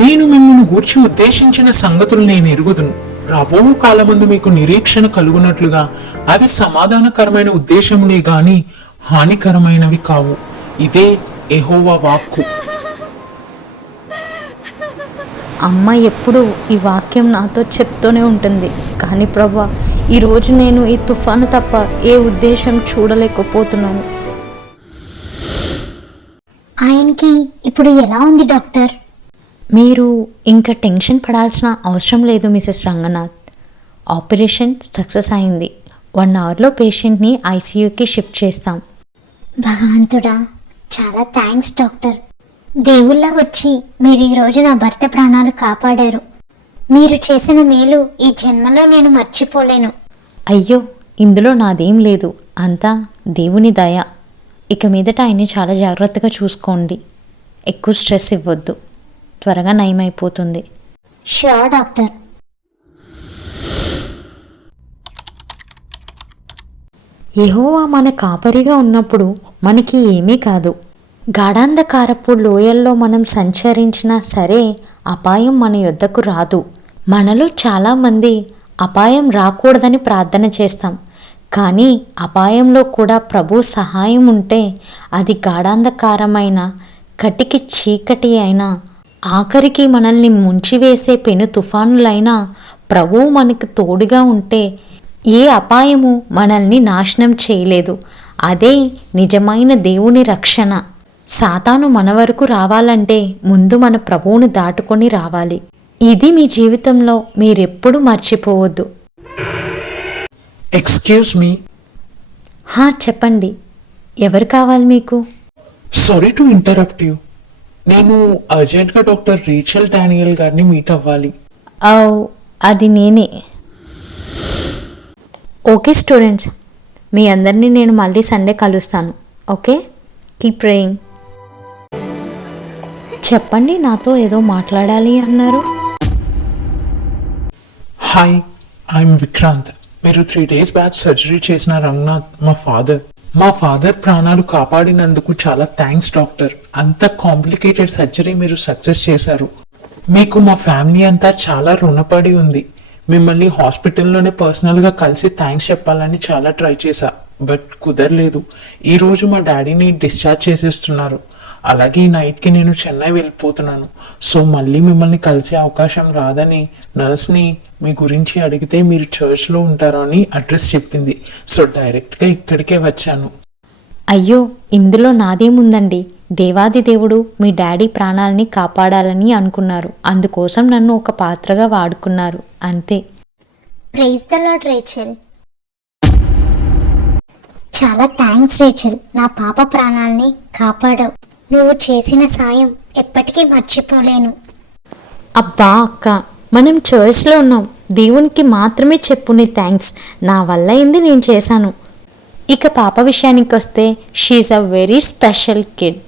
నేను మిమ్మల్ని గూర్చి ఉద్దేశించిన సంగతులు నేను ఎరుగుదును. రాబో కాలమందు మీకు నిరీక్షణ కలుగునట్లుగా అవి సమాధానకరమైన ఉద్దేశములే గాని హానికరమైనవి కావు. ఇదే యెహోవా వాక్కు. అమ్మ ఎప్పుడు ఈ వాక్యం నాతో చెప్తూనే ఉంటుంది. కానీ ప్రభువా, ఈరోజు నేను ఈ తుఫాను తప్ప ఏ ఉద్దేశం చూడలేకపోతున్నాను. ఆయనకి ఇప్పుడు ఎలా ఉంది డాక్టర్? మీరు ఇంకా టెన్షన్ పడాల్సిన అవసరం లేదు మిసెస్ రంగనాథ్. ఆపరేషన్ సక్సెస్ అయింది. 1 అవర్లో పేషెంట్ని ఐసీయూకి షిఫ్ట్ చేస్తాం. భగవంతుడా, చాలా థ్యాంక్స్ డాక్టర్. దేవుళ్ళ వచ్చి మీరు ఈరోజు నా భర్త ప్రాణాలు కాపాడారు. మీరు చేసిన మేలు ఈ జన్మలో నేను మర్చిపోలేను. అయ్యో, ఇందులో నాదేం లేదు, అంతా దేవుని దయ. ఇక మీదట ఆయన్ని చాలా జాగ్రత్తగా చూసుకోండి. ఎక్కువ స్ట్రెస్ ఇవ్వద్దు, త్వరగా నయమైపోతుంది. Sure doctor. యెహోవా మన కాపరిగా ఉన్నప్పుడు మనకి ఏమీ కాదు. గాఢాంధకారపు లోయల్లో మనం సంచరించినా సరే అపాయం మన యొద్దకు రాదు. మనలో చాలామంది అపాయం రాకూడదని ప్రార్థన చేస్తాం. కానీ అపాయంలో కూడా ప్రభు సహాయం ఉంటే అది గాఢాంధకారమైన కటికి చీకటి అయినా ఆఖరికి మనల్ని ముంచివేసే పెను తుఫానులైనా ప్రభువు మనకు తోడుగా ఉంటే ఏ అపాయము మనల్ని నాశనం చేయలేదు. అదే నిజమైన దేవుని రక్షణ. సాతాను మన వరకు రావాలంటే ముందు మన ప్రభువును దాటుకొని రావాలి. ఇది మీ జీవితంలో మీరెప్పుడు మర్చిపోవద్దు. Excuse me. చెప్పండి, ఎవరు కావాలి మీకు? Sorry to interrupt you. నేను అర్జెంట్గా డాక్టర్ రేచల్ డానియల్ గారిని మీట్ అవ్వాలి. అది నేనే. ఓకే స్టూడెంట్స్, మీ అందరినీ నేను మళ్ళీ సండే కలుస్తాను. Okay, keep praying. చెప్పండి, నాతో ఏదో మాట్లాడాలి అన్నారు. Hi, I'm Vikrant. మీరు 3 days బ్యాక్ సర్జరీ చేసిన రంగనాథ్ మా ఫాదర్ ప్రాణాలు కాపాడినందుకు చాలా థ్యాంక్స్ డాక్టర్. అంత కాంప్లికేటెడ్ సర్జరీ మీరు సక్సెస్ చేశారు. మీకు మా ఫ్యామిలీ అంతా చాలా రుణపడి ఉంది. మిమ్మల్ని హాస్పిటల్లోనే పర్సనల్గా కలిసి థ్యాంక్స్ చెప్పాలని చాలా ట్రై చేశా, బట్ కుదరలేదు. ఈరోజు మా డాడీని డిశ్చార్జ్ చేసేస్తున్నారు. అలాగే ఈ నైట్కి నేను చెన్నై వెళ్ళిపోతున్నాను. సో మళ్ళీ మిమ్మల్ని కలిసే అవకాశం రాదని నర్స్ని మీ గురించి అడిగితే మీరు చర్చ్లో ఉంటారు అని అడ్రస్ చెప్పింది. సో డైరెక్ట్గా ఇక్కడికే వచ్చాను. అయ్యో, ఇందులో నాదేముందండి. దేవాది దేవుడు మీ డాడీ ప్రాణాలని కాపాడాలని అనుకున్నారు. అందుకోసం నన్ను ఒక పాత్రగా వాడుకున్నారు, అంతే. Praise the Lord Rachel. చాలా థ్యాంక్స్ రేచల్, నా పాప ప్రాణాల్ని కాపాడావు. నువ్వు చేసిన సాయం ఎప్పటికీ మర్చిపోలేను. అబ్బా అక్క, మనం చర్చ్లో ఉన్నాం. దేవునికి మాత్రమే చెప్పు నీ థ్యాంక్స్. నా వల్ల అయింది నేను చేశాను. ఇక పాప విషయానికి వస్తే she's a very special kid.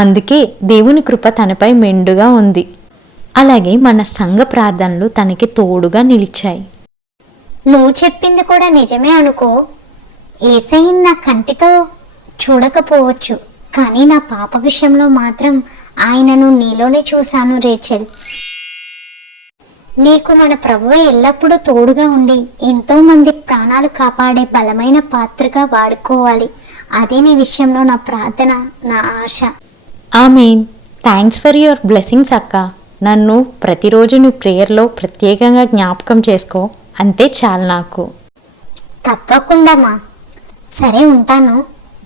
అందుకే దేవుని కృప తనపై మెండుగా ఉంది. అలాగే మన సంఘ ప్రార్థనలు తనకి తోడుగా నిలిచాయి. నువ్వు చెప్పింది కూడా నిజమే అనుకో. యేసయ్యను నా కంటితో చూడకపోవచ్చు, కానీ నా పాప విషయంలో మాత్రం ఆయనను నీలోనే చూశాను రేచల్. నీకు మన ప్రభువే ఎల్లప్పుడూ తోడుగా ఉండి ఎంతో మంది ప్రాణాలు కాపాడే బలమైన పాత్రగా వాడుకోవాలి. అదే నీ విషయంలో నా ప్రార్థన, నా ఆశ. ఆమేన్. థ్యాంక్స్ ఫర్ యువర్ బ్లెస్సింగ్స్ అక్క. నన్ను ప్రతిరోజు నీ ప్రేయర్లో ప్రత్యేకంగా జ్ఞాపకం చేసుకో, అంతే చాలు నాకు. తప్పకుండా మా. సరే ఉంటాను,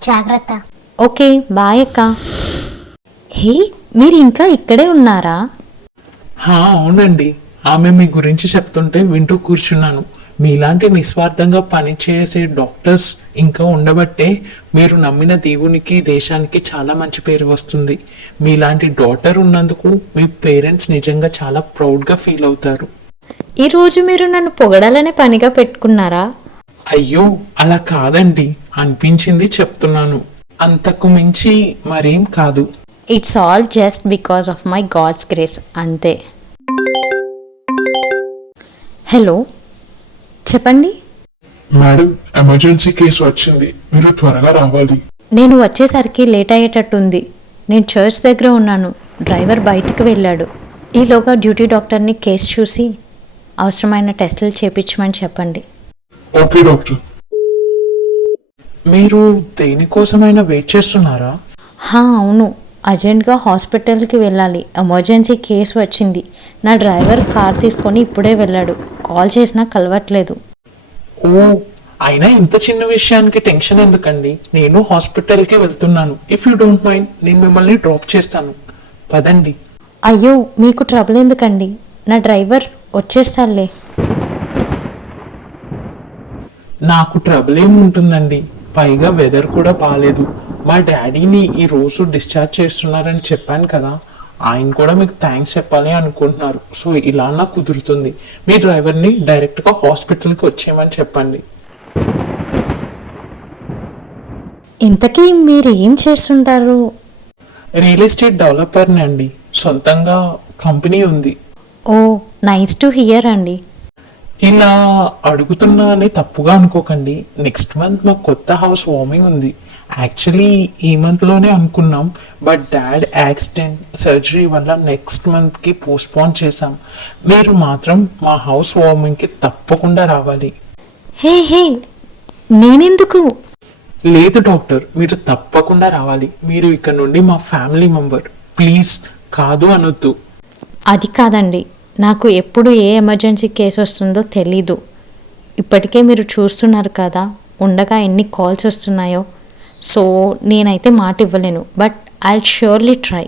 జాగ్రత్త. ఓకే, బాయ్ అక్క. హే, మీరు ఇంకా ఇక్కడే ఉన్నారా? అవునండి, ఆమె మీ గురించి చెప్తుంటే వింటూ కూర్చున్నాను. మీలాంటి నిస్వార్థంగా పనిచేసే డాక్టర్స్ ఇంకా ఉండబట్టే మీరు నమ్మిన దేవునికి, దేశానికి చాలా మంచి పేరు వస్తుంది. మీలాంటి డాటర్ ఉన్నందుకు మీ పేరెంట్స్ నిజంగా చాలా ప్రౌడ్గా ఫీల్ అవుతారు. ఈరోజు మీరు నన్ను పొగడాలనే పనిగా పెట్టుకున్నారా? అయ్యో, అలా కాదండి, అనిపించింది చెప్తున్నాను. అంతకు మించి మరేం కాదు. It's all just because of my God's grace, అంతే. హలో, చెప్పండి. మేడం, ఎమర్జెన్సీ కేసు వచ్చింది, మీరు త్వరగా రావాలి. నేను వచ్చేసరికి లేట్ అయ్యేటట్టుంది. నేను చర్చ్ దగ్గర ఉన్నాను. డ్రైవర్ బయటికి వెళ్ళాడు. ఈలోగా డ్యూటీ డాక్టర్ని కేసు చూసి అవసరమైన టెస్టులు చేయించమని చెప్పండి. Okay doctor. మీరు దేనికోసమైనా వెయిట్ చేస్తున్నారా? అవును, అర్జెంట్గా హాస్పిటల్కి వెళ్ళాలి. ఎమర్జెన్సీ కేసు వచ్చింది. నా డ్రైవర్ కార్ తీసుకొని ఇప్పుడే వెళ్ళాడు. కాల్ చేసినా కలవట్లేదు. ఓ, అయినా ఇంత చిన్న విషయానికి టెన్షన్ ఎందుకండి? నేను హాస్పిటల్కి వెళ్తున్నాను. ఇఫ్ యూ డోంట్ మైండ్ నేను మిమ్మల్ని డ్రాప్ చేస్తాను. పదండి. అయ్యో, మీకు ట్రబుల్ ఎందుకండి? నా డ్రైవర్ వచ్చేస్తాలే. నాకు ట్రబుల్ ఏముంటుందండి? పైగా వెదర్ కూడా బాగాలేదు. మా డాడీని ఈ రోజు డిశ్చార్జ్ చేస్తున్నారని చెప్పాను కదా, ఆయన కూడా మీకు థ్యాంక్స్ చెప్పాలి అనుకుంటున్నారు. సో ఇలా నాకు కుదురుతుంది. మీ డ్రైవర్ని డైరెక్ట్గా హాస్పిటల్కి వచ్చేయమని చెప్పండి. ఇంతకీ మీరు ఏం చేస్తుంటారు? రియల్ ఎస్టేట్ డెవలపర్ని అండి. సొంతంగా కంపెనీ ఉంది. ఓ, నైస్ టు హియర్ అండి. ఇలా అడుగుతున్నా అని తప్పుగా అనుకోకండి. నెక్స్ట్ మంత్ మా కొత్త హౌస్ వార్మింగ్ ఉంది. యాక్చువల్లీ ఈ మంత్లోనే అనుకున్నాం, బట్ డాడ్ యాక్సిడెంట్ సర్జరీ వల్ల నెక్స్ట్ మంత్కి పోస్ట్పోన్ చేశాం. మీరు మాత్రం మా హౌస్ వార్మింగ్కి తప్పకుండా రావాలి. హే హే, నేనెందుకు? లేదు డాక్టర్, మీరు తప్పకుండా రావాలి. మీరు ఇక్కడ నుండి మా ఫ్యామిలీ మెంబర్. ప్లీజ్ కాదు అనొద్దు. అది కాదండి, నాకు ఎప్పుడు ఏ ఎమర్జెన్సీ కేసు వస్తుందో తెలీదు. ఇప్పటికే మీరు చూస్తున్నారు కదా ఉండగా ఎన్ని కాల్స్ వస్తున్నాయో. సో నేనైతే మాట ఇవ్వలేను, but I surely try.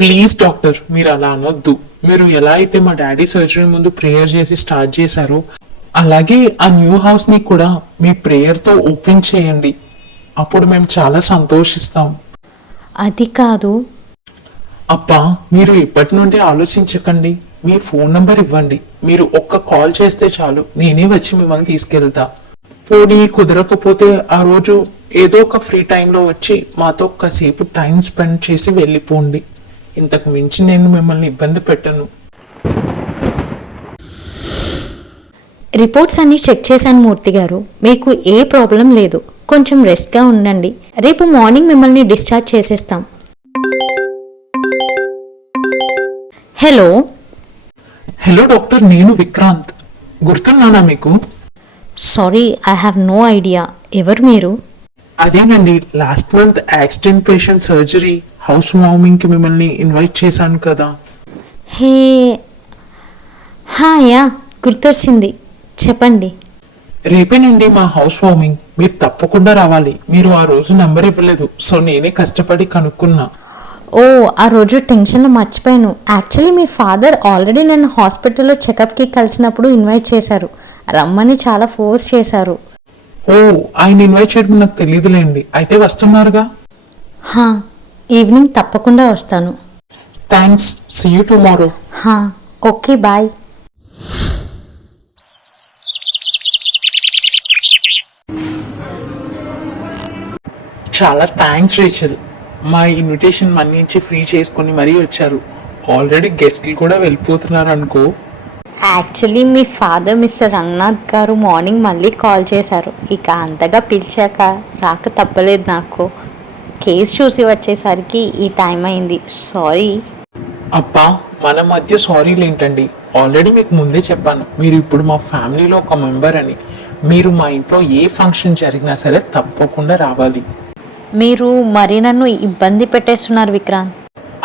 Please doctor, మీరు అలా అనొద్దు. మీరు ఎలా అయితే మా డాడీ సర్జరీ ముందు ప్రేయర్ చేసి స్టార్ట్ చేశారో, అలాగే ఆ న్యూ హౌస్ని కూడా మీ ప్రేయర్తో ఓపెన్ చేయండి. అప్పుడు మేము చాలా సంతోషిస్తాం. అది కాదు. అబ్బా, మీరు ఇప్పటి నుండి ఆలోచించకండి. మీ ఫోన్ నంబర్ ఇవ్వండి. మీరు ఒక్క కాల్ చేస్తే చాలు, నేనే వచ్చి మిమ్మల్ని తీసుకెళ్తా. పోనీ కుదరకపోతే ఆ రోజు ఏదో ఒక ఫ్రీ టైంలో వచ్చి మాతో కాసేపు టైం స్పెండ్ చేసి వెళ్ళిపోండి. ఇంతకు మించి నేను మిమ్మల్ని ఇబ్బంది పెట్టను. రిపోర్ట్స్ అన్ని చెక్ చేశాను మూర్తి గారు, మీకు ఏ ప్రాబ్లం లేదు. కొంచెం రెస్ట్గా ఉండండి. రేపు మార్నింగ్ మిమ్మల్ని డిశ్చార్జ్ చేసేస్తాం. హలో హలో డాక్టర్, నేను విక్రాంత్. గుర్తున్నానా మీకు? Sorry, I have no idea. ఎవరు మీరు? అదేనండి, last month accident patient surgery house వార్మింగ్కి మిమ్మల్ని ఇన్వైట్ చేశాను కదా. హే, యా, గుర్తొచ్చింది. చెప్పండి. రేపేనండి మా హౌస్ వార్మింగ్. మీరు తప్పకుండా రావాలి. మీరు ఆ రోజు నంబర్ ఇవ్వలేదు, సో నేనే కష్టపడి కనుక్కున్నా. ఓ, ఆ రోజు టెన్షన్లో మర్చిపోయాను. యాక్చువల్లీ మీ ఫాదర్ ఆల్రెడీ నన్ను హాస్పిటల్లో చెకప్కి కలిసినప్పుడు ఇన్వైట్ చేశారు. రమ్మని చాలా ఫోర్స్ చేశారు. ఓ, ఆయన ఇన్వైట్ చేయడం నాకు తెలియదులేండి. అయితే వస్తున్నారుగా? ఈవినింగ్ తప్పకుండా వస్తాను. Thanks. See you tomorrow. Okay, bye. చాలా థ్యాంక్స్ రేచల్. మా ఇన్విటేషన్ మన్నించి ఫ్రీ చేసుకొని మరీ వచ్చారు. ఆల్రెడీ గెస్ట్లు కూడా వెళ్ళిపోతున్నారు అనుకో. యాక్చువల్లీ మీ ఫాదర్ మిస్టర్ రంగనాథ్ గారు మార్నింగ్ మళ్ళీ కాల్ చేశారు. ఇక అంతగా పిలిచాక రాక తప్పలేదు నాకు. కేసు చూసి వచ్చేసరికి ఈ టైం అయింది. సారీ. అబ్బా, మన మధ్య సారీలు ఏంటండి? ఆల్రెడీ మీకు ముందే చెప్పాను, మీరు ఇప్పుడు మా ఫ్యామిలీలో ఒక మెంబర్ అని. మీరు మా ఇంట్లో ఏ ఫంక్షన్ జరిగినా సరే తప్పకుండా రావాలి. మీరు మరీ నన్ను ఇబ్బంది పెట్టేస్తున్నారు విక్రాంత్.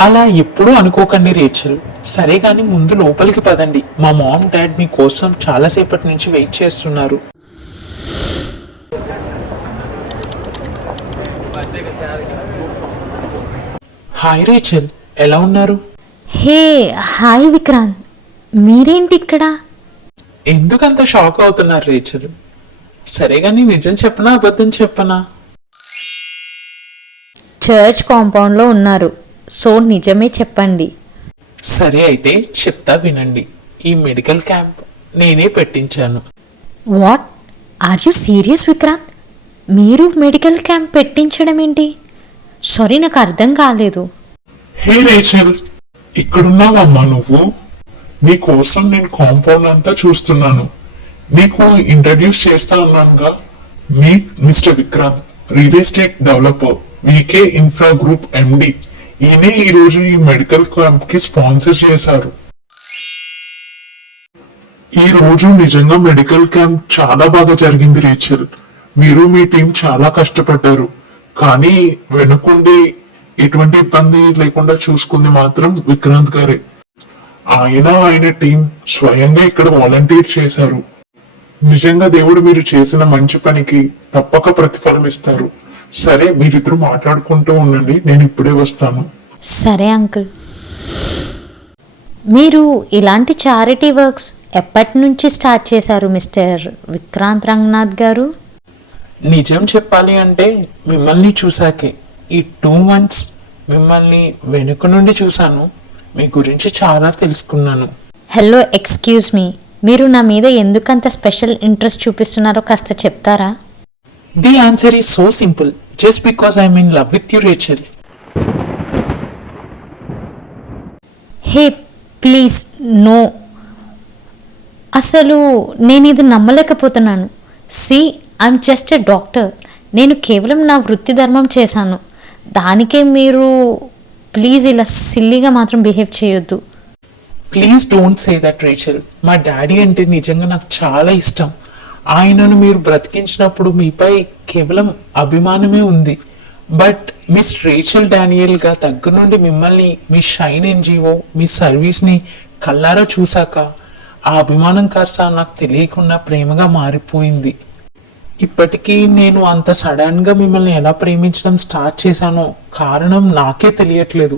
అలా ఎప్పుడూ అనుకోకండి రేచల్. సరే కానీ ముందు లోపలికి పదండి. మా మామ్ డాడ్ మీ కోసం చాలాసేపటి నుంచి వెయిట్ చేస్తున్నారు. హాయ్ రేచల్, ఎలా ఉన్నారు? హే, హాయ్ విక్రాంత్. మీరేంటి ఇక్కడ? ఎందుకంత షాక్ అవుతున్నారు రేచల్? సరే కానీ నిజం చెప్పనా అబద్ధం చెప్పనా? చర్చ్ కాంపౌండ్లో ఉన్నారు, సో నిజమే చెప్పండి. సరే అయితే చెప్తా వినండి. ఈ మెడికల్ క్యాంప్ నేనే పెట్టించాను. What? Are you serious Vikrant? మీరు మెడికల్ క్యాంప్ పెట్టించడం ఏంటి? సారీ, నాకు అర్థం కాలేదు. హే రేచల్, ఇక్కడున్నావమ్మా నువ్వు? నీ కోసం నేను కాంపౌండ్ అంతా చూస్తున్నాను. నీకు ఇంట్రడ్యూస్ చేస్తా ఉన్నానుగా. Meet mister Vikrant, real estate developer, VK infra group MD. ఈయనే ఈ రోజు ఈ మెడికల్ క్యాంప్ కి స్పాన్సర్ చేశారు. ఈ రోజు నిజంగా మెడికల్ క్యాంప్ చాలా బాగా జరిగింది రేచల్. మీరు మీ టీం చాలా కష్టపడ్డారు, కానీ వెనుకుండి ఎటువంటి ఇబ్బంది లేకుండా చూసుకుంది మాత్రం విక్రాంత్ గారే. ఆయన టీం స్వయంగా ఇక్కడ వాలంటీర్ చేశారు. నిజంగా దేవుడు మీరు చేసిన మంచి పనికి తప్పక ప్రతిఫలం ఇస్తారు. సరే, మీరిద్దరు మాట్లాడుకుంటూ ఉండండి, నేను ఇప్పుడే వస్తాను. సరే అంకుల్. మీరు ఇలాంటి చారిటీ వర్క్స్ ఎప్పటి నుంచి స్టార్ట్ చేశారు మిస్టర్ విక్రాంత్ రంగనాథ్ గారు? నిజం చెప్పాలి అంటే మిమ్మల్ని చూసాకే. ఈ 2 months మిమ్మల్ని వెనుక నుండి చూశాను, మీ గురించి చాలా తెలుసుకున్నాను. హలో, ఎక్స్క్యూజ్ మీ, మీరు నా మీద ఎందుకంత స్పెషల్ ఇంట్రెస్ట్ చూపిస్తున్నారో కాస్త చెప్తారా? The answer is so simple, just because I'm in love with you Rachel. Hey please, no. అసలు నేను ఇది నమ్మలేకపోతున్నాను. See, I'm just a doctor. నేను కేవలం నా వృత్తి ధర్మం చేశాను. దానికే మీరు ప్లీజ్ ఇలా సిల్లీగా మాత్రం బిహేవ్ చేయొద్దు. Please don't say that Rachel. మా డాడీ అంటే నిజంగా నాకు చాలా ఇష్టం. ఆయనను మీరు బ్రతికించినప్పుడు మీపై కేవలం అభిమానమే ఉంది. బట్ మిస్ రేచల్ డానియల్ గా దగ్గర నుండి మిమ్మల్ని, మీ షైన్ ఎన్జిఓ, మీ సర్వీస్ని కళ్ళారా చూశాక ఆ అభిమానం కాస్త నాకు తెలియకుండా ప్రేమగా మారిపోయింది. ఇప్పటికీ నేను అంత సడన్గా మిమ్మల్ని ఎలా ప్రేమించడం స్టార్ట్ చేశానో కారణం నాకే తెలియట్లేదు.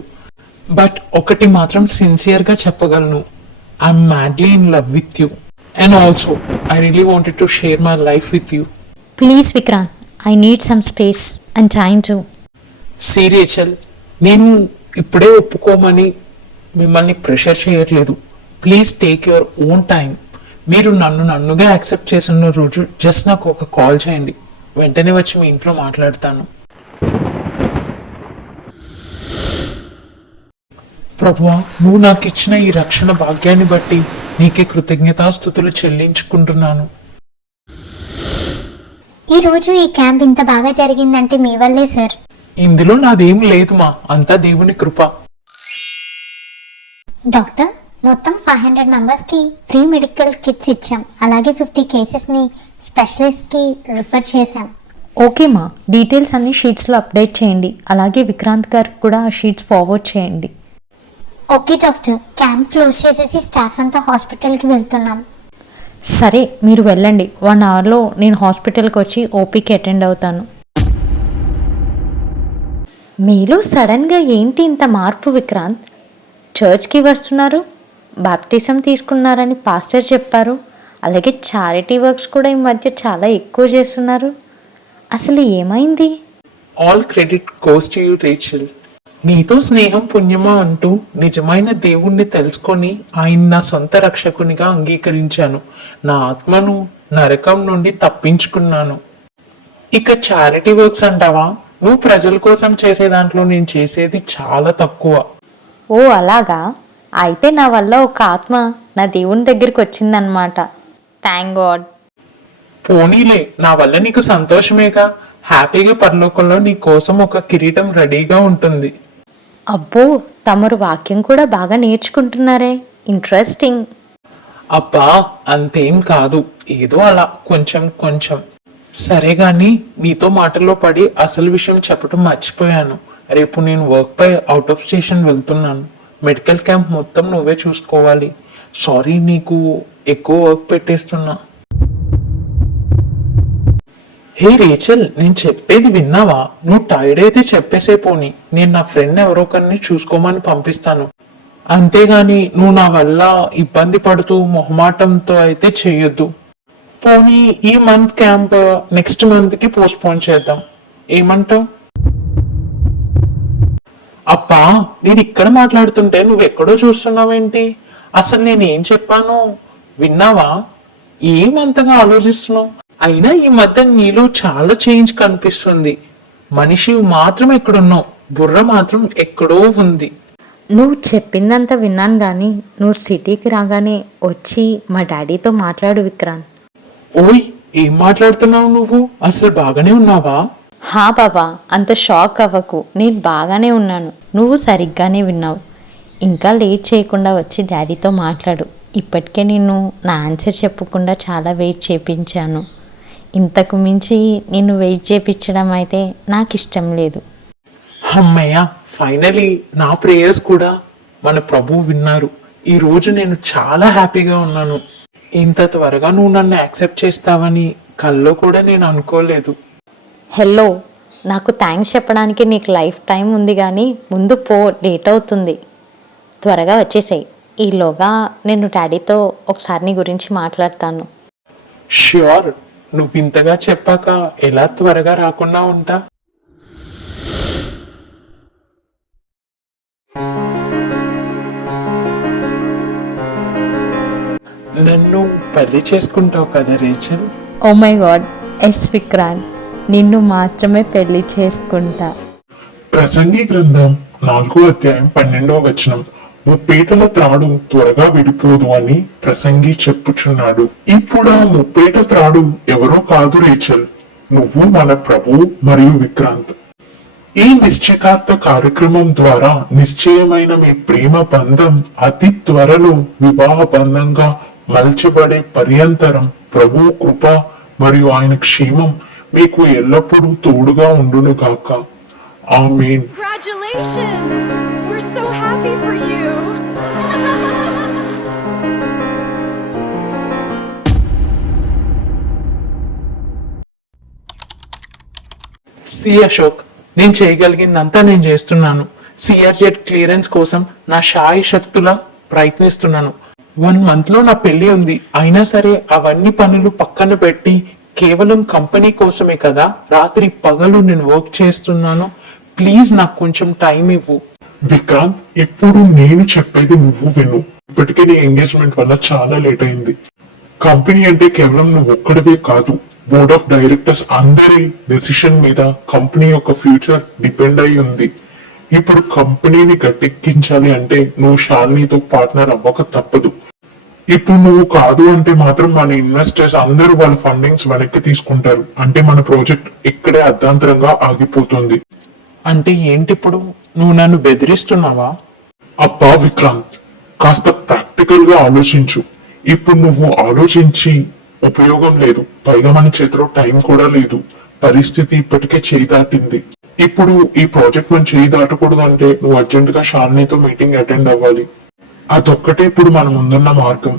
బట్ ఒకటి మాత్రం సిన్సియర్గా చెప్పగలను, I'm madly in love with you and also I really wanted to share my life with you. Please Vikrant, I need some space and time to. See Rachel, నేను ఇప్పుడే ఒప్పుకోమని మిమ్మల్ని ప్రెషర్ చేయట్లేదు. Please take your own time. మీరు నన్నుగా accept చేసిన రోజు just నాకు ఒక కాల్ చేయండి, వెంటనే వచ్చి మీ ఇంట్లో మాట్లాడతాను. ప్రభువా, నువ్వు నాకు ఇచ్చిన ఈ రక్షణ భాగ్యాన్ని బట్టి నీకే కృతజ్ఞతాస్తుతులు చెల్లించుకుంటున్నాను. ఈ రోజు ఈ క్యాంప్ ఇంత బాగా జరిగిందంటే మీ వల్లే సార్. ఇందులో నాదేం లేదు మా, అంతా దేవుని కృప. డాక్టర్, మొత్తం 500 మెంబర్స్ కి ఫ్రీ మెడికల్ కిట్స్ ఇచ్చాం. అలాగే 50 కేసెస్ ని స్పెషలిస్ట్ కి రిఫర్ చేశాం. ఓకే మా, డీటెయిల్స్ అన్ని షీట్స్లో అప్డేట్ చేయండి. అలాగే విక్రాంత్ గారికి కూడా ఆ షీట్స్ ఫార్వర్డ్ చేయండి. ఓకే డాక్టర్, క్యాంప్ క్లోజ్ చేసేసి స్టాఫ్ అంతా హాస్పిటల్కి వెళ్తున్నాం. సరే, మీరు వెళ్ళండి. 1 అవర్లో నేను హాస్పిటల్కి వచ్చి ఓపీకి అటెండ్ అవుతాను. మీలో సడన్గా ఏంటి ఇంత మార్పు విక్రాంత్? చర్చ్కి వస్తున్నారు, బాప్టిజం తీసుకున్నారని పాస్టర్ చెప్పారు. అలాగే చారిటీ వర్క్స్ కూడా ఈ మధ్య చాలా ఎక్కువ చేస్తున్నారు. అసలు ఏమైంది? All credit goes to you Rachel. నీతో స్నేహం పుణ్యమా అంటూ నిజమైన దేవుణ్ణి తెలుసుకొని ఆయన నా సొంత రక్షకునిగా అంగీకరించాను. నా ఆత్మను నరకం నుండి తప్పించుకున్నాను. ఇక చారిటీ వర్క్స్ అంటావా? నువ్వు ప్రజల కోసం చేసే దాంట్లో నేను చేసేది చాలా తక్కువ. ఓ అలాగా? అయితే నా వల్ల ఒక ఆత్మ నా దేవుని దగ్గరికి వచ్చిందనమాట. Thank God. పోనీలే, నా వల్ల నీకు సంతోషమేగా. హ్యాపీగా పరలోకంలో నీ కోసం ఒక కిరీటం రెడీగా ఉంటుంది. అబ్బో, తమరు వాక్యం కూడా బాగా నేర్చుకుంటున్నారే, ఇంట్రెస్టింగ్. అబ్బా, అంతేం కాదు, ఏదో అలా కొంచెం కొంచెం. సరే గాని, నీతో మాటల్లో పడి అసలు విషయం చెప్పడం మర్చిపోయాను. రేపు నేను వర్క్ పై అవుట్ ఆఫ్ స్టేషన్ వెళ్తున్నాను. మెడికల్ క్యాంప్ మొత్తం నువ్వే చూసుకోవాలి. సారీ, నీకు ఎక్కువ వర్క్ పెట్టేస్తున్నా. హే రేచల్, నేను చెప్పేది విన్నావా? నువ్వు టైర్డ్ అయితే చెప్పేసే పోని, నేను నా ఫ్రెండ్ ఎవరో ఒకరిని చూసుకోమని పంపిస్తాను. అంతేగాని నువ్వు నా వల్ల ఇబ్బంది పడుతూ మొహమాటంతో అయితే చేయొద్దు. పోనీ ఈ మంత్ క్యాంప్ నెక్స్ట్ మంత్ కి పోస్ట్పోన్ చేద్దాం, ఏమంటావు? అబ్బా, నేను ఇక్కడ మాట్లాడుతుంటే నువ్వు ఎక్కడో చూస్తున్నావేంటి? అసలు నేను ఏం చెప్పాను విన్నావా? ఏమంతగా ఆలోచిస్తున్నావు? అయినా ఈ మధ్య నీలో చాలా చేంజ్ కనిపిస్తుంది. మనిషి మాత్రం ఎక్కడున్నావు, బుర్ర మాత్రం ఎక్కడో ఉంది. నువ్వు చెప్పిందంతా విన్నాను కానీ నువ్వు సిటీకి రాగానే వచ్చి మా డాడీతో మాట్లాడు విక్రాంత్. ఓయ్, ఏం మాట్లాడుతున్నావు నువ్వు? అసలు బాగానే ఉన్నావా? హా బాబా, అంత షాక్ అవ్వకు, నేను బాగానే ఉన్నాను. నువ్వు సరిగ్గానే విన్నావు. ఇంకా లేట్ చేయకుండా వచ్చి డాడీతో మాట్లాడు. ఇప్పటికే నేను నా ఆన్సర్ చెప్పకుండా చాలా వెయిట్ చేయించాను. ఇంతకు మించి నిన్ను వెయిట్ చేయించడం అయితే నాకు ఇష్టం లేదు. అమ్మయ్య, ఫైనలీ నా ప్రేయర్స్ కూడా మన ప్రభు విన్నారు. ఈ రోజు నేను చాలా హ్యాపీగా ఉన్నాను. ఇంత త్వరగా నువ్వు నన్ను యాక్సెప్ట్ చేస్తావని కల్లో కూడా నేను అనుకోలేదు. హలో, నాకు థ్యాంక్స్ చెప్పడానికి నీకు లైఫ్ టైం ఉంది, కానీ ముందు పో, లేట్ అవుతుంది. త్వరగా వచ్చేసాయి. ఈలోగా నేను డాడీతో ఒకసారి నీ గురించి మాట్లాడతాను. ష్యూర్, నువ్వు ఇంతగా చెప్పాక ఎలా త్వరగా రాకుండా ఉంటా? నన్ను పెళ్లి చేసుకుంటావు కదా రేచల్? Oh my God, yes Vikrant, నిన్ను మాత్రమే పెళ్లి చేసుకుంటా. ప్రసంగి గ్రంథం 4:12 ముప్పేటల త్రాడు త్వరగా విడిపోదు అని ప్రసంగి చెప్పుచున్నాడు. ఇప్పుడు ఆ ముప్పేట త్రాడు ఎవరో కాదు రేచల్, నువ్వు మన ప్రభు మరియు విక్రాంత్. ఈ నిశ్చయకార్త కార్యక్రమం ద్వారా నిశ్చయమైన మీ ప్రేమ బంధం అతి త్వరలో వివాహ బంధంగా మలచబడే పర్యంతరం ప్రభు కృప మరియు ఆయన క్షేమం మీకు ఎల్లప్పుడూ తోడుగా ఉండును గాక. Amen. Congratulations! We're so happy for you! See Ashok, నేను చేయగలిగిందంతా నేను చేస్తున్నాను. సిఆర్జెడ్ క్లియరెన్స్ కోసం నా శాయి శక్తులా ప్రయత్నిస్తున్నాను. 1 month లో నా పెళ్లి ఉంది. అయినా సరే అవన్నీ పనులు పక్కన పెట్టి కేవలం కంపెనీ కోసమే కదా రాత్రి పగలు నేను వర్క్ చేస్తున్నాను. ప్లీజ్ నాకు కొంచెం టైం ఇవ్వు. విక్రాంత్, ఇప్పుడు నేను చెప్పేది నువ్వు విను. ఇప్పటికే నీ ఎంగేజ్మెంట్ వల్ల చాలా లేట్ అయింది. కంపెనీ అంటే కేవలం నువ్వు ఒక్కడివే కాదు, బోర్డ్ ఆఫ్ డైరెక్టర్స్ అందరి డెసిషన్ మీద కంపెనీ యొక్క ఫ్యూచర్ డిపెండ్ అయి ఉంది. ఇప్పుడు కంపెనీని గట్టెక్కించాలి అంటే నువ్వు శాలినితో పార్ట్నర్ అవ్వక తప్పదు. ఇప్పుడు నువ్వు కాదు అంటే మాత్రం మన ఇన్వెస్టర్స్ అందరూ వాళ్ళ ఫండింగ్స్ వెనక్కి తీసుకుంటారు. అంటే మన ప్రాజెక్ట్ ఇక్కడే అర్ధాంతరంగా ఆగిపోతుంది. అంటే ఏంటి ఇప్పుడు? నువ్వు నన్ను బెదిరిస్తున్నావా? అబ్బా విక్రాంత్, కాస్త ప్రాక్టికల్ గా ఆలోచించు. ఇప్పుడు నువ్వు ఆలోచించి ఉపయోగం లేదు. పైగా మన చేతిలో టైం కూడా లేదు. పరిస్థితి ఇప్పటికే చేయి దాటింది. ఇప్పుడు ఈ ప్రాజెక్ట్ మనం చేయి దాటకూడదు అంటే నువ్వు అర్జెంట్ గా శాలినితో మీటింగ్ అటెండ్ అవ్వాలి. అదొక్కటే ఇప్పుడు మనం ముందున్న మార్గం.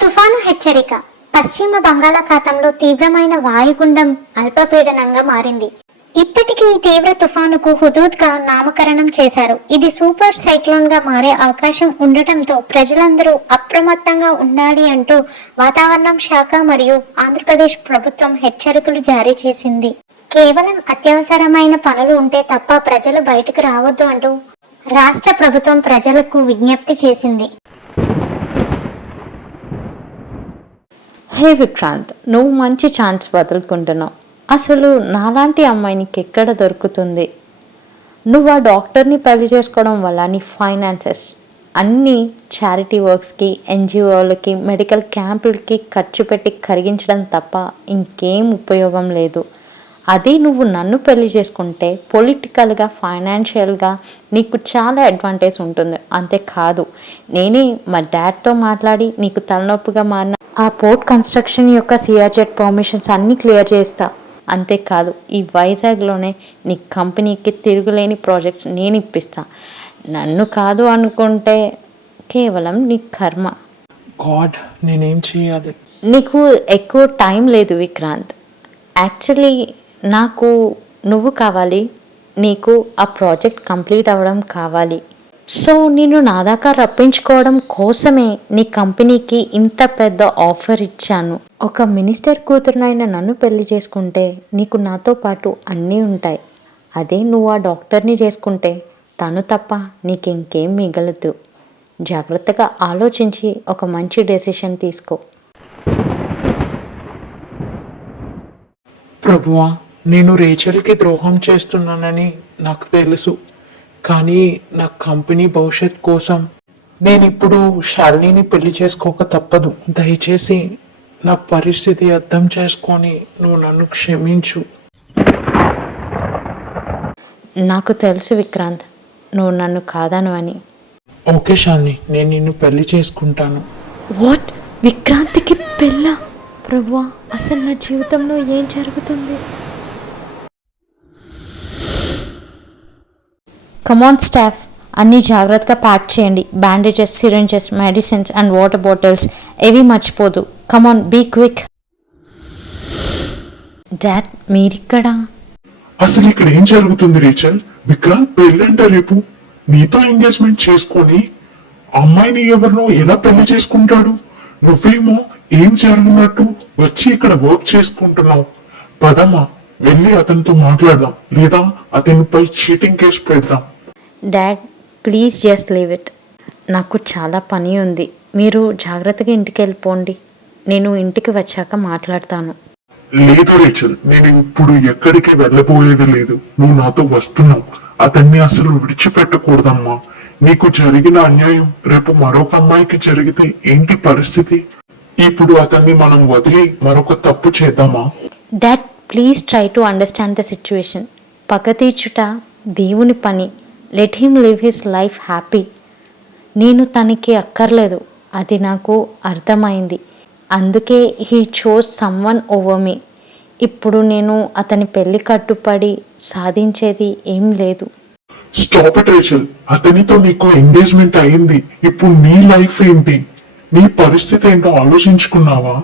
తుఫాను హెచ్చరిక. పశ్చిమ బంగాళాఖాతంలో తీవ్రమైన వాయుగుండం అల్పపీడనంగా మారింది. ఇప్పటికీ ఈ తీవ్ర తుఫానుకు హుదూద్ గా నామకరణం చేశారు. ఇది సూపర్ సైక్లోన్ గా మారే అవకాశం ఉండటంతో ప్రజలందరూ అప్రమత్తంగా ఉండాలి అంటూ వాతావరణం శాఖ మరియు ఆంధ్రప్రదేశ్ ప్రభుత్వం హెచ్చరికలు జారీ చేసింది. కేవలం అత్యవసరమైన పనులు ఉంటే తప్ప ప్రజలు బయటకు రావద్దు అంటూ రాష్ట్ర ప్రభుత్వం ప్రజలకు విజ్ఞప్తి చేసింది. హే విక్రాంత్, నువ్వు మంచి ఛాన్స్ వదులుకుంటున్నావు. అసలు నాలాంటి అమ్మాయి నీకు ఎక్కడ దొరుకుతుంది? నువ్వు ఆ డాక్టర్ని పెళ్లి చేసుకోవడం వల్ల నీ ఫైనాన్సెస్ అన్నీ చారిటీ వర్క్స్కి, ఎన్జిఓలకి, మెడికల్ క్యాంపులకి ఖర్చు పెట్టి కరిగించడం తప్ప ఇంకేం ఉపయోగం లేదు. అది నువ్వు నన్ను పెళ్లి చేసుకుంటే పొలిటికల్గా, ఫైనాన్షియల్గా నీకు చాలా అడ్వాంటేజ్ ఉంటుంది. అంతేకాదు, నేనే మా డాడ్తో మాట్లాడి నీకు తలనొప్పిగా మారిన ఆ పోర్ట్ కన్స్ట్రక్షన్ యొక్క సిఆర్జెడ్ పర్మిషన్స్ అన్నీ క్లియర్ చేస్తా. అంతేకాదు, ఈ వైజాగ్లోనే నీ కంపెనీకి తిరుగులేని ప్రాజెక్ట్స్ నేను ఇప్పిస్తా. నన్ను కాదు అనుకుంటే కేవలం నీ కర్మ. గాడ్, నేనేం చేయాలి? నీకు ఎక్కువ టైం లేదు విక్రాంత్. యాక్చువల్లీ నాకు నువ్వు కావాలి, నీకు ఆ ప్రాజెక్ట్ కంప్లీట్ అవ్వడం కావాలి. సో నేను నా దాకా రప్పించుకోవడం కోసమే నీ కంపెనీకి ఇంత పెద్ద ఆఫర్ ఇచ్చాను. ఒక మినిస్టర్ కూతురునైన నన్ను పెళ్లి చేసుకుంటే నీకు నాతో పాటు అన్నీ ఉంటాయి. అదే నువ్వు ఆ డాక్టర్ని చేసుకుంటే తను తప్ప నీకింకేం మిగలదు. జాగ్రత్తగా ఆలోచించి ఒక మంచి డెసిషన్ తీసుకో. ప్రభువా, నేను రేచల్కి ద్రోహం చేస్తున్నానని నాకు తెలుసు. కానీ నా కంపెనీ భవిష్యత్ కోసం నేను ఇప్పుడు శాలినిని పెళ్లి చేసుకోక తప్పదు. దయచేసి నా పరిస్థితి అర్థం చేసుకొని నువ్వు నన్ను క్షమించు. నాకు తెలుసు విక్రాంత్, నువ్వు నన్ను కాదను అని. ఓకే షాలిని, నేను నిన్ను పెళ్లి చేసుకుంటాను. వాట్? విక్రాంత్కి పెళ్ళ? ప్రభువా, అసలు నా జీవితంలో ఏం జరుగుతుంది? కమాన్ స్టాఫ్, అన్నీ జాగ్రత్తగా ప్యాక్ చేయండి. Bandages, syringes, medicines and water bottles ఏవి మర్చిపోదు. కమాన్, బీ క్విక్. డాడ్, మీరిక్కడ? అసలు ఇక్కడ ఏం జరుగుతుంది రేచల్? విక్రాంత్ పెళ్ళంట రేపు. నీతో ఎంగేజ్మెంట్ చేసుకొని అమ్మాయిని ఎవరినో ఎలా పెళ్లి చేసుకుంటాడు? నువ్వేమో ఏం జరుగునట్టు వచ్చి ఇక్కడ వర్క్ చేసుకుంటున్నావు. పదమ్మా, వెళ్ళి అతనితో మాట్లాడదాం, లేదా అతనిపై చీటింగ్ కేసు పెడదాం. Dad, please just leave it. నాకు చాలా పని ఉంది. మీరు జాగ్రత్తగా ఇంటికి వెళ్ళిపోండి. నేను ఇంటికి వచ్చాక మాట్లాడతాను. లేదు రేచల్, నేను ఇప్పుడు ఎక్కడికి వెళ్ళబోయేది లేదు. నువ్వు నాతో వస్తున్నావు. అతన్ని అసలు విడిచిపెట్టకూడదమ్మా. నీకు జరిగిన అన్యాయం రేపు మరొక అమ్మాయికి జరిగితే ఏంటి పరిస్థితి? ఇప్పుడు అతన్ని మనం వదిలి మరొక తప్పు చేద్దామా? Dad, please try to understand the situation. పగ తీర్చుట దేవుని పని. Let him live his life happy. నేను తనకి అక్కర్లేదు, అది నాకు అర్థమైంది. అందుకే హీ చోజ్ సమ్వన్ ఓవర్ మీ. ఇప్పుడు నేను అతని పెళ్లి కట్టుపడి సాధించేది ఏం లేదు. Stop it Rachel. అతనితో నీకు ఎంగేజ్మెంట్ అయింది. ఇప్పుడు నీ లైఫ్ ఏంటి? నీ పరిస్థితి ఏంటో ఆలోచించుకున్నావా?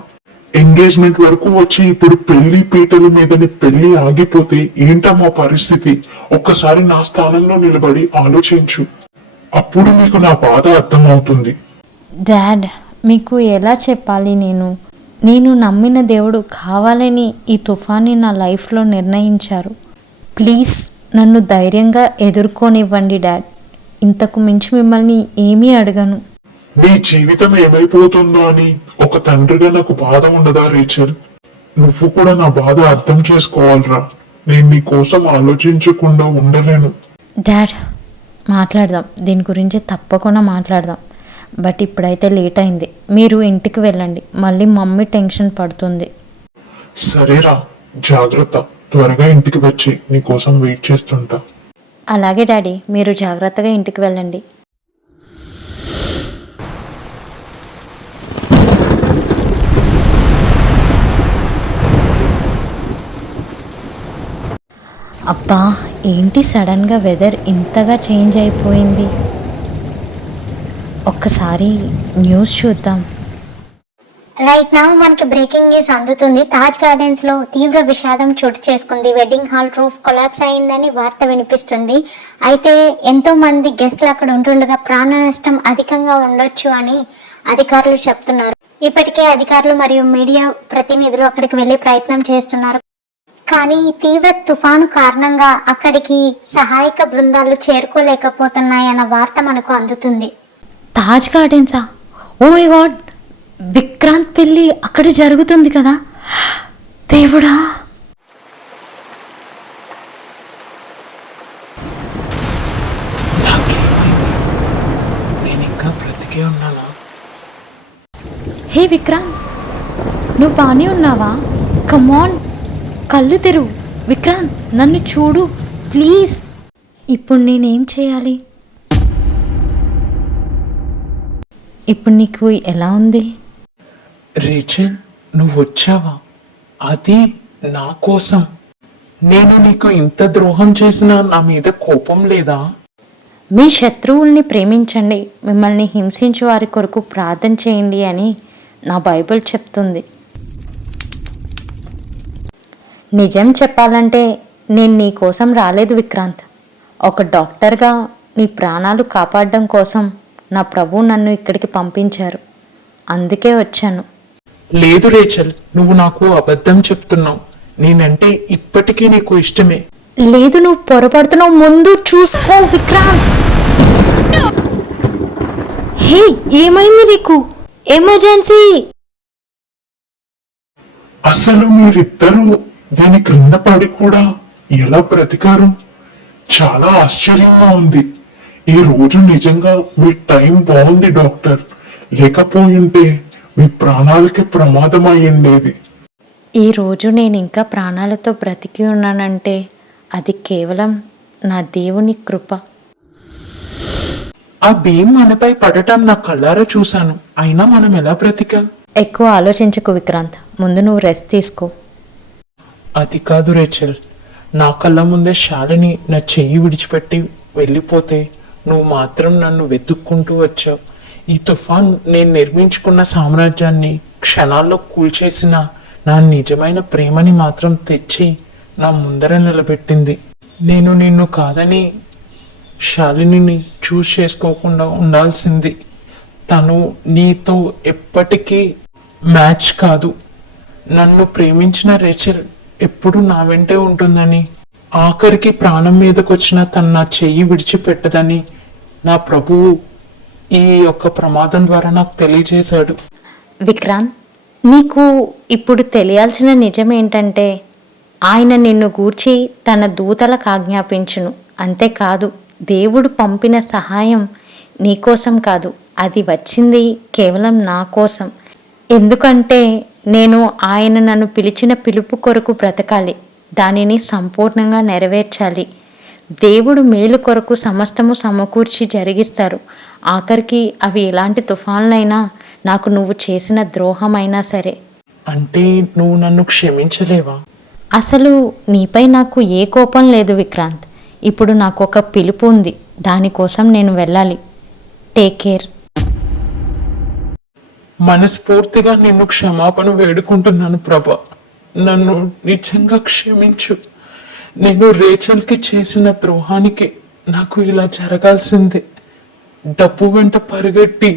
ఎంగేజ్మెంట్ వరకు వచ్చి ఇప్పుడు పెళ్లి పీటల మీదని పెళ్లి ఆగిపోతే ఏంటమ్మా పరిస్థితి? ఒక్కసారి నా స్థానంలో నిలబడి ఆలోచించు. అప్పుడు నీకు నా బాధ అర్థమవుతుంది. డాడ్, మీకు ఎలా చెప్పాలి? నేను నమ్మిన దేవుడు కావాలని ఈ తుఫాన్ని నా లైఫ్లో నిర్ణయించారు. ప్లీజ్ నన్ను ధైర్యంగా ఎదుర్కొనివ్వండి డాడ్. ఇంతకు మించి మిమ్మల్ని ఏమీ అడగను. నీ జీవితం ఏమైపోతుందో అని ఒక తండ్రిగా నాకు బాధ ఉండదా రేచల్? నువ్వు కూడా నా బాధ అర్థం చేసుకోవాలిరా. నేను నీ కోసం ఆలోచించకుండా ఉండలేను. డాడ్, మాట్లాడదాం, దీని గురించి తప్పకుండా మాట్లాడదాం. బట్ ఇప్పుడైతే లేట్ అయింది. మీరు ఇంటికి వెళ్ళండి, మళ్ళీ మమ్మీ టెన్షన్ పడుతుంది. సరేరా, జాగ్రత్త. త్వరగా ఇంటికి వచ్చి నీ కోసం వెయిట్ చేస్తుంటా. అలాగే డాడీ, మీరు జాగ్రత్తగా ఇంటికి వెళ్ళండి. అబ్బా, ఏంటి సడన్గా వెదర్ ఇంతగా చేంజ్ అయిపోయింది? ఒక్కసారి న్యూస్ చూద్దాం. రైట్ నౌ మనకి బ్రేకింగ్ న్యూస్ అందుతుంది. తాజ్ గార్డెన్స్ లో తీవ్ర విషాదం చోటు చేసుకుంది. వెడ్డింగ్ హాల్ రూఫ్ కొలాప్స్ అయిందని వార్త వినిపిస్తుంది. అయితే ఎంతో మంది గెస్ట్లు అక్కడ ఉంటుండగా ప్రాణ నష్టం అధికంగా ఉండొచ్చు అని అధికారులు చెప్తున్నారు. ఇప్పటికే అధికారులు మరియు మీడియా ప్రతినిధులు అక్కడికి వెళ్లే ప్రయత్నం చేస్తున్నారు. కానీ తీవ్ర తుఫాను కారణంగా అక్కడికి సహాయక బృందాలు చేరుకోలేకపోతున్నాయన్న వార్త మనకు అందుతుంది. తాజ్ గార్డెన్సా? ఓ మై గాడ్, విక్రాంత్ పెళ్ళి అక్కడ జరుగుతుంది కదా? దేవుడా! నేను ఇంకా బ్రతికే ఉన్నానా? హే విక్రాంత్, నువ్వు బాగానే ఉన్నావా? కమాన్, కళ్ళు తెరువు. విక్రాంత్, నన్ను చూడు ప్లీజ్. ఇప్పుడు నేనేం చేయాలి? ఇప్పుడు నీకు ఎలా ఉంది? రేచల్, నువ్వు వచ్చావా? అది నా కోసం. నేను నీకు ఇంత ద్రోహం చేసినా నా మీద కోపం లేదా? మీ శత్రువుల్ని ప్రేమించండి, మిమ్మల్ని హింసించే వారి కొరకు ప్రార్థన చేయండి అని నా బైబిల్ చెప్తుంది. నిజం చెప్పాలంటే నేను నీ కోసం రాలేదు విక్రాంత్. ఒక డాక్టర్గా నీ ప్రాణాలు కాపాడడం కోసం నా ప్రభు నన్ను ఇక్కడికి పంపించారు. అందుకే వచ్చాను. లేదు రేచల్, నువ్వు నాకు అబద్ధం చెప్తున్నావు. నేనంటే ఇప్పటికీ నీకు ఇష్టమే. లేదు, నువ్వు పొరపడుతున్నావు. ముందు చూసుకో విక్రాంత్. హే, ఏమైంది నీకు? ఎమర్జెన్సీ! అసలు మీరిద్దరూ దీని క్రింద పడి కూడా ఎలా బ్రతికారు? చాలా ఆశ్చర్యంగా ఉంది. ఈ రోజు నిజంగా మీ టైం బాగుంది డాక్టర్. లేకపోయింటే మీ ప్రాణాలకి ప్రమాదం అయ్యిండేది. ఈరోజు నేను ఇంకా ప్రాణాలతో బ్రతికి ఉన్నానంటే అది కేవలం నా దేవుని కృప. ఆ భీమ్ మనపై పడటం నా కళ్ళారా చూశాను, అయినా మనం ఎలా బ్రతికాం? ఎక్కువ ఆలోచించకు విక్రాంత్, ముందు నువ్వు రెస్ట్ తీసుకో. అది కాదు రేచల్, నా కళ్ళ ముందే శాలిని నా చెయ్యి విడిచిపెట్టి వెళ్ళిపోతే నువ్వు మాత్రం నన్ను వెతుక్కుంటూ వచ్చావు. ఈ తుఫాన్ నేను నిర్మించుకున్న సామ్రాజ్యాన్ని క్షణాల్లో కూల్చేసిన నా నిజమైన ప్రేమని మాత్రం తెచ్చి నా ముందర నిలబెట్టింది. నేను నిన్ను కాదని శాలినిని చూస్ చేసుకోకుండా ఉండాల్సింది. తను నీతో ఎప్పటికీ మ్యాచ్ కాదు. నన్ను ప్రేమించిన రేచల్ ఎప్పుడు నా వెంటే ఉంటుందని, ఆఖరికి ప్రాణం మీదకొచ్చిన తన నా చెయ్యి విడిచిపెట్టదని నా ప్రభువు ఈ యొక్క ప్రమాదం ద్వారా నాకు తెలియజేశాడు. విక్రాంత్, నీకు ఇప్పుడు తెలియాల్సిన నిజం ఏంటంటే ఆయన నిన్ను గూర్చి తన దూతలకు ఆజ్ఞాపించును. అంతేకాదు, దేవుడు పంపిన సహాయం నీకోసం కాదు, అది వచ్చింది కేవలం నా కోసం. ఎందుకంటే నేను ఆయన నన్ను పిలిచిన పిలుపు కొరకు బ్రతకాలి, దానిని సంపూర్ణంగా నెరవేర్చాలి. దేవుడు మేలు కొరకు సమస్తము సమకూర్చి జరిగిస్తారు. ఆఖరికి అవి ఎలాంటి తుఫాన్లైనా, నాకు నువ్వు చేసిన ద్రోహమైనా సరే. అంటే నువ్వు నన్ను క్షమించలేవా? అసలు నీపై నాకు ఏ కోపం లేదు విక్రాంత్. ఇప్పుడు నాకు ఒక పిలుపు ఉంది, దానికోసం నేను వెళ్ళాలి. Take care. మనస్ఫూర్తిగా నిన్ను క్షమాపణ వేడుకుంటున్నాను ప్రభా. నన్ను నిజంగా క్షమించు. నేను రేచల్కి చేసిన ద్రోహానికి నాకు ఇలా జరగాల్సిందే. డబ్బు వెంట పరిగెట్టి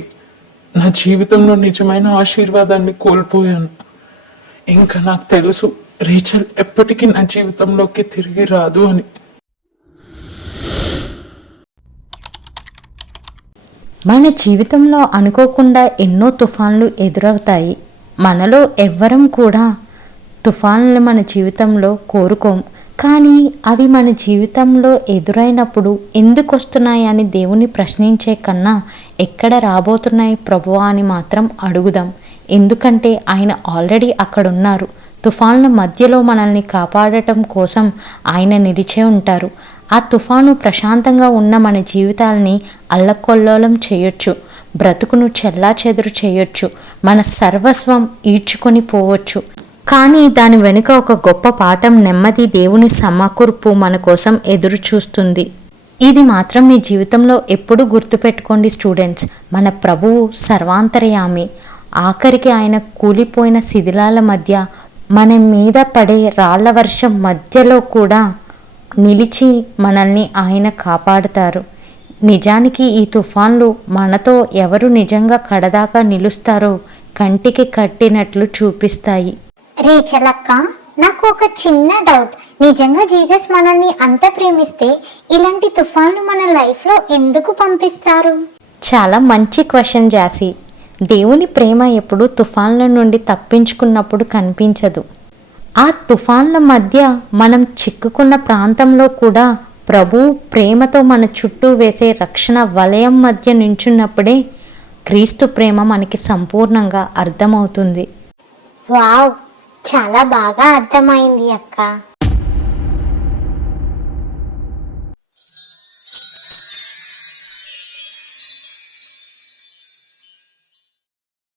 నా జీవితంలో నిజమైన ఆశీర్వాదాన్ని కోల్పోయాను. ఇంకా నాకు తెలుసు రేచల్ ఎప్పటికీ నా జీవితంలోకి తిరిగి రాదు అని. మన జీవితంలో అనుకోకుండా ఎన్నో తుఫాన్లు ఎదురవుతాయి. మనలో ఎవ్వరం కూడా తుఫాన్లు మన జీవితంలో కోరుకోం. కానీ అవి మన జీవితంలో ఎదురైనప్పుడు ఎందుకు వస్తున్నాయి అని దేవుని ప్రశ్నించే కన్నా ఎక్కడ రాబోతున్నాయి ప్రభువా అని మాత్రం అడుగుదాం. ఎందుకంటే ఆయన ఆల్రెడీ అక్కడున్నారు. తుఫాన్ల మధ్యలో మనల్ని కాపాడటం కోసం ఆయన నిలిచే ఉంటారు. ఆ తుఫాను ప్రశాంతంగా ఉన్న మన జీవితాలని అల్లకొల్లోలం చేయొచ్చు, బ్రతుకును చెల్లాచెదురు చేయొచ్చు, మన సర్వస్వం ఈడ్చుకొని పోవచ్చు. కానీ దాని వెనుక ఒక గొప్ప పాఠం, నెమ్మది, దేవుని సమకూర్పు మన కోసం ఎదురు చూస్తుంది. ఇది మాత్రం మీ జీవితంలో ఎప్పుడు గుర్తుపెట్టుకోండి స్టూడెంట్స్. మన ప్రభువు సర్వాంతర్యామి. ఆఖరికి ఆయన కూలిపోయిన శిథిలాల మధ్య, మన మీద పడే రాళ్ల వర్షం మధ్యలో కూడా నిలిచి మనల్ని ఆయన కాపాడుతారు. నిజానికి ఈ తుఫాన్లు మనతో ఎవరు నిజంగా కడదాకా నిలుస్తారో కంటికి కట్టినట్లు చూపిస్తాయి. రేచలక్క, నాకు ఒక చిన్న డౌట్. నిజంగా జీసస్ మనల్ని అంత ప్రేమిస్తే ఇలాంటి తుఫాన్లు మన లైఫ్లో ఎందుకు పంపిస్తారు? చాలా మంచి క్వశ్చన్ జాసి. దేవుని ప్రేమ ఎప్పుడు తుఫాన్ల నుండి తప్పించుకున్నప్పుడు కనిపించదు. ఆ తుఫాన్ల మధ్య మనం చిక్కుకున్న ప్రాంతంలో కూడా ప్రభు ప్రేమతో మన చుట్టూ వేసే రక్షణ వలయం మధ్య నించున్నప్పుడే క్రీస్తు ప్రేమ మనకి సంపూర్ణంగా అర్థమవుతుంది. వావ్, చాలా బాగా అర్థమైంది అక్క.